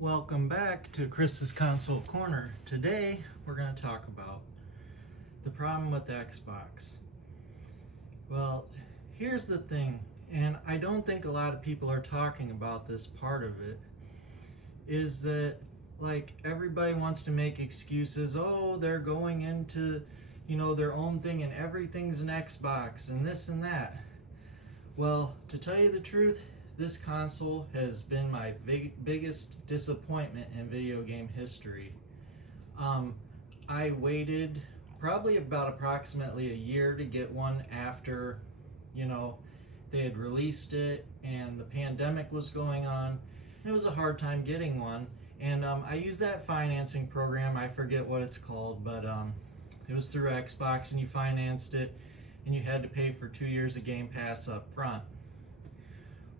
Welcome back to Chris's Console Corner. Today we're going to talk about the problem with the Xbox. Well, here's the thing, and I don't think a lot of people are talking about this part of it, is that like everybody wants to make excuses. Oh, they're going into, their own thing and everything's an Xbox and this and that. Well, to tell you the truth, this console has been my biggest disappointment in video game history. I waited probably about approximately a year to get one after, they had released it and the pandemic was going on. And it was a hard time getting one. And I used that financing program, I forget what it's called, but it was through Xbox and you financed it and you had to pay for 2 years of Game Pass up front.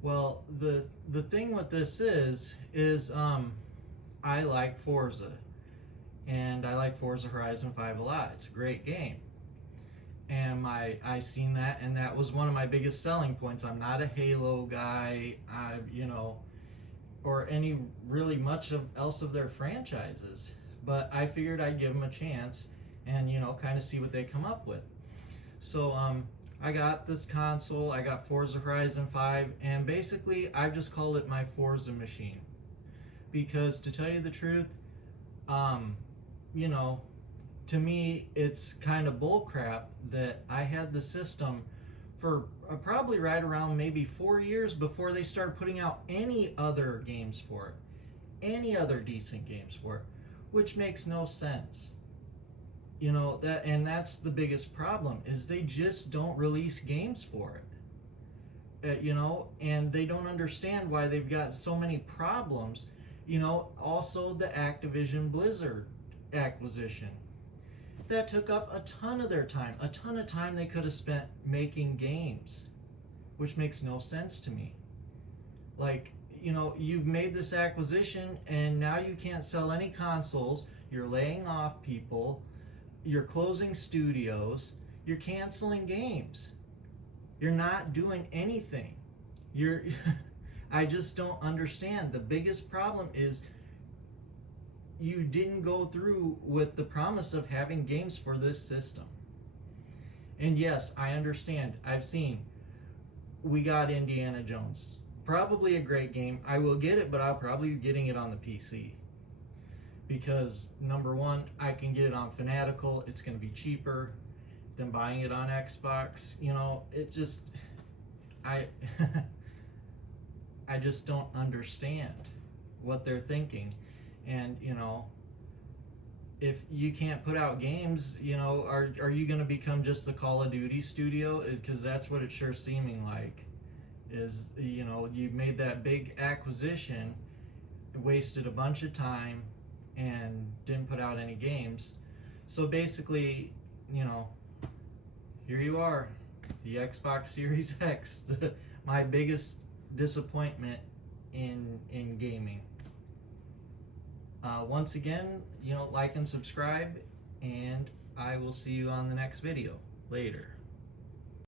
Well, the thing with this is I like Forza, and I like Forza Horizon 5 a lot. It's a great game, and I seen that, and that was one of my biggest selling points. I'm not a Halo guy, or any really much else of their franchises, but I figured I'd give them a chance, and kind of see what they come up with. So I got this console, I got Forza Horizon 5, and basically I've just called it my Forza machine. Because to tell you the truth, to me it's kind of bullcrap that I had the system for probably right around maybe 4 years before they started putting out any other games for it. Any other decent games for it, which makes no sense. That's the biggest problem, is they just don't release games for it. And they don't understand why they've got so many problems. Also the Activision Blizzard acquisition, that took up a ton of their time, a ton of time they could have spent making games, which makes no sense to me. Like, you've made this acquisition and now you can't sell any consoles, you're laying off people, you're closing studios, you're canceling games, you're not doing anything. I just don't understand. The biggest problem is you didn't go through with the promise of having games for this system. And yes, I understand, I've seen, we got Indiana Jones, probably a great game. I will get it, but I'll probably be getting it on the PC. Because number one, I can get it on Fanatical, it's going to be cheaper than buying it on Xbox. It just, I just don't understand what they're thinking. And if you can't put out games, are you going to become just the Call of Duty studio? Because that's what it's sure seeming like. Is you made that big acquisition, wasted a bunch of time, and didn't put out any games. So basically, here you are, the Xbox Series X, my biggest disappointment in gaming. Once again, like and subscribe, and I will see you on the next video. Later.